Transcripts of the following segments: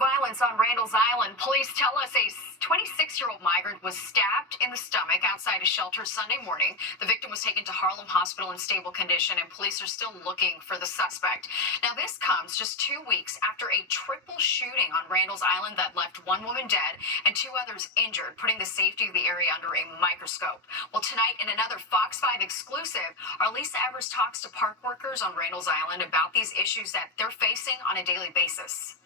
Violence on Randall's Island. Police tell us a 26-year-old migrant was stabbed in the stomach outside a shelter Sunday morning. The victim was taken to Harlem Hospital in stable condition, and police are still looking for the suspect. Now, this comes just 2 weeks after a triple shooting on Randall's Island that left one woman dead and two others injured, putting the safety of the area under a microscope. Well, tonight in another Fox 5 exclusive, our Lisa Evers talks to park workers on Randall's Island about these issues that they're facing on a daily basis.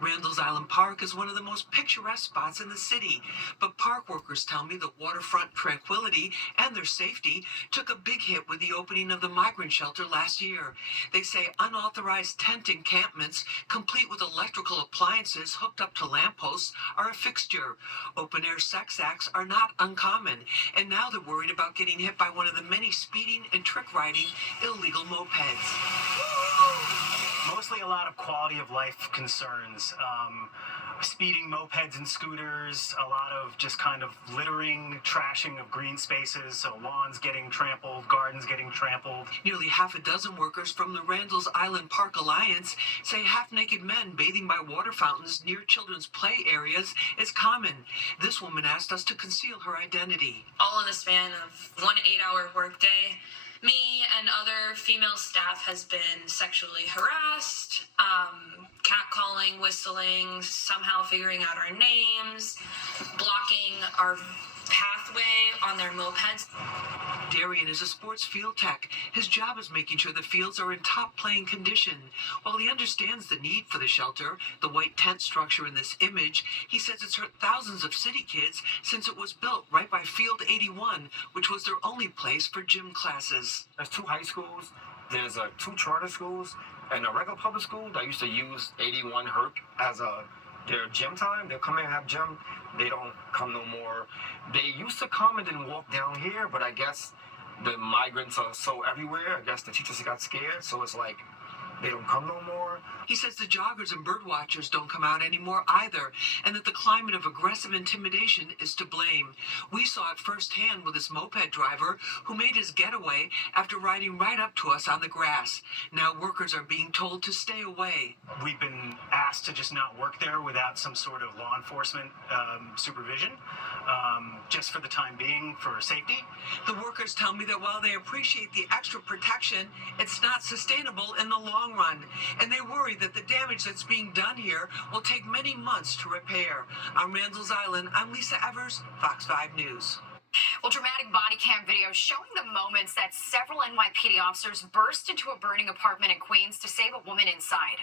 Randall's Island Park is one of the most picturesque spots in the city, but park workers tell me the waterfront tranquility and their safety took a big hit with the opening of the migrant shelter last year. They say unauthorized tent encampments, complete with electrical appliances hooked up to lampposts, are a fixture. Open-air sex acts are not uncommon, and now they're worried about getting hit by one of the many speeding and trick-riding illegal mopeds. Mostly a lot of quality of life concerns, speeding mopeds and scooters, a lot of just kind of littering, trashing of green spaces, so lawns getting trampled, gardens getting trampled. Nearly half a dozen workers from the Randall's Island Park Alliance say half-naked men bathing by water fountains near children's play areas is common. This woman asked us to conceal her identity. All in the span of 1 8-hour workday, me and other female staff has been sexually harassed, catcalling, whistling, somehow figuring out our names, blocking our pathway on their mopeds. Darian is a sports field tech. His job is making sure the fields are in top playing condition. While he understands the need for the shelter, the white tent structure in this image, he says it's hurt thousands of city kids since it was built right by Field 81, which was their only place for gym classes. There's 2 high schools, there's 2 charter schools, and a regular public school that used to use 81 Herc as their gym time. They'll come in and have gym. They don't come no more. They used to come and then walk down here, but I guess the migrants are so everywhere. I guess the teachers got scared, so it's like they don't come no more. He says the joggers and bird watchers don't come out anymore either, and that the climate of aggressive intimidation is to blame. We saw it firsthand with this moped driver who made his getaway after riding right up to us on the grass. Now workers are being told to stay away. We've been asked to just not work there without some sort of law enforcement supervision, just for the time being, for safety. The workers tell me that while they appreciate the extra protection, it's not sustainable in the long run, and they worry that the damage that's being done here will take many months to repair. On Randall's Island, I'm Lisa Evers, Fox 5 News. Well, dramatic body cam video showing the moments that several NYPD officers burst into a burning apartment in Queens to save a woman inside.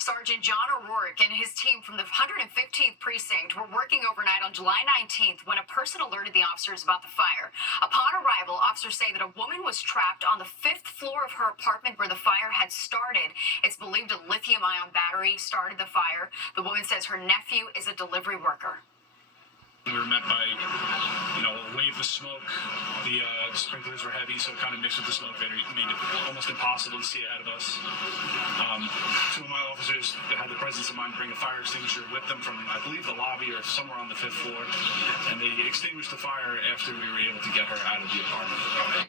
Sergeant John O'Rourke and his team from the 115th Precinct were working overnight on July 19th when a person alerted the officers about the fire. Upon arrival, officers say that a woman was trapped on the 5th floor of her apartment where the fire had started. It's believed a lithium-ion battery started the fire. The woman says her nephew is a delivery worker. We were met by, a wave of smoke. The sprinklers were heavy, so it kind of mixed with the smoke. It made it almost impossible to see ahead of us. 2 of my officers that had the presence of mind bring a fire extinguisher with them from, I believe, the lobby or somewhere on the 5th floor, and they extinguished the fire after we were able to get her out of the apartment.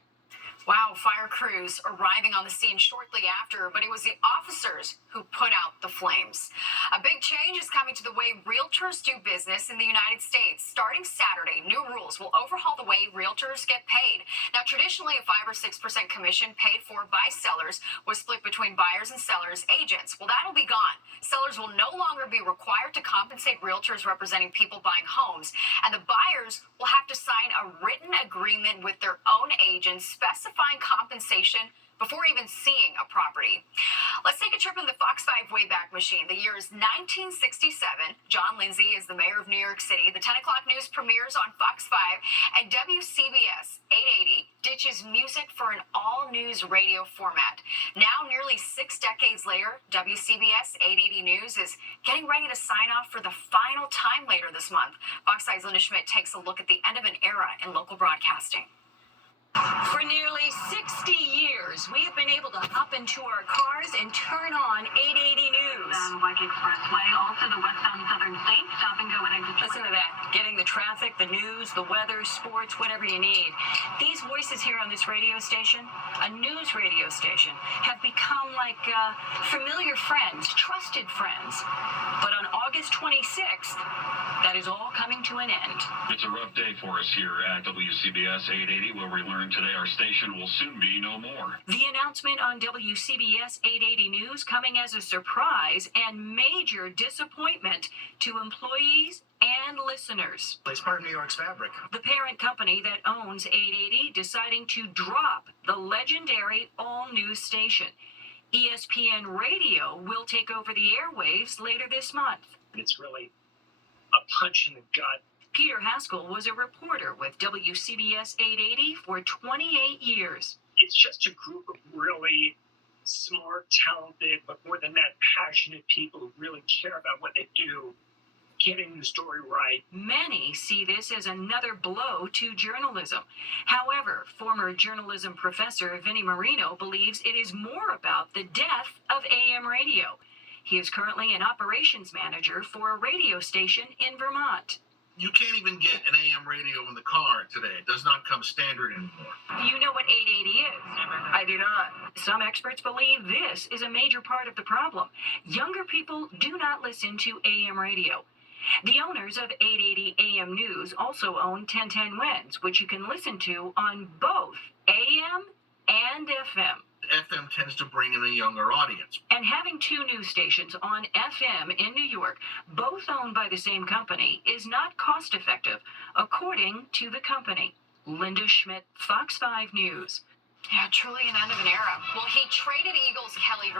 Wow, fire crews arriving on the scene shortly after, but it was the officers who put out the flames. A big change is coming to the way realtors do business in the United States. Starting Saturday, new rules will overhaul the way realtors get paid. Now, traditionally, a 5 or 6% commission paid for by sellers was split between buyers and sellers' agents. Well, that'll be gone. Sellers will no longer be required to compensate realtors representing people buying homes, and the buyers will have to sign a written agreement with their own agents specifying compensation before even seeing a property. Let's take a trip in the Fox 5 Wayback Machine. The year is 1967. John Lindsay is the mayor of New York City. The 10 o'clock news premieres on Fox 5, and WCBS 880 ditches music for an all-news radio format. Now, nearly 6 decades later, WCBS 880 News is getting ready to sign off for the final time later this month. Fox 5's Linda Schmidt takes a look at the end of an era in local broadcasting. For nearly 60 years, we have been able to hop into our cars and turn on 880 News. Wake Expressway, also the westbound Southern States, stop and go at exit. Listen to that. Getting the traffic, the news, the weather, sports, whatever you need. These voices here on this radio station, a news radio station, have become like familiar friends, trusted friends. But on August 26th, that is all coming to an end. It's a rough day for us here at WCBS 880, where we learned today our station will soon be no more. The announcement on WCBS 880 News coming as a surprise and major disappointment to employees and listeners. It's part of New York's fabric. The parent company that owns 880 deciding to drop the legendary all-news station. ESPN Radio will take over the airwaves later this month. It's really a punch in the gut. Peter Haskell was a reporter with WCBS 880 for 28 years. It's just a group of really smart, talented, but more than that, passionate people who really care about what they do, getting the story right. Many see this as another blow to journalism. However, former journalism professor Vinnie Marino believes it is more about the death of AM radio. He is currently an operations manager for a radio station in Vermont. You can't even get an AM radio in the car today. It does not come standard anymore. You know what 880 is? I do not. Some experts believe this is a major part of the problem. Younger people do not listen to AM radio. The owners of 880 AM News also own 1010 Winds, which you can listen to on both AM and FM. FM tends to bring in a younger audience. And having two news stations on FM in New York, both owned by the same company, is not cost effective, according to the company. Linda Schmidt, Fox 5 News. Yeah, truly an end of an era. Well, he traded Eagles Kelly Green.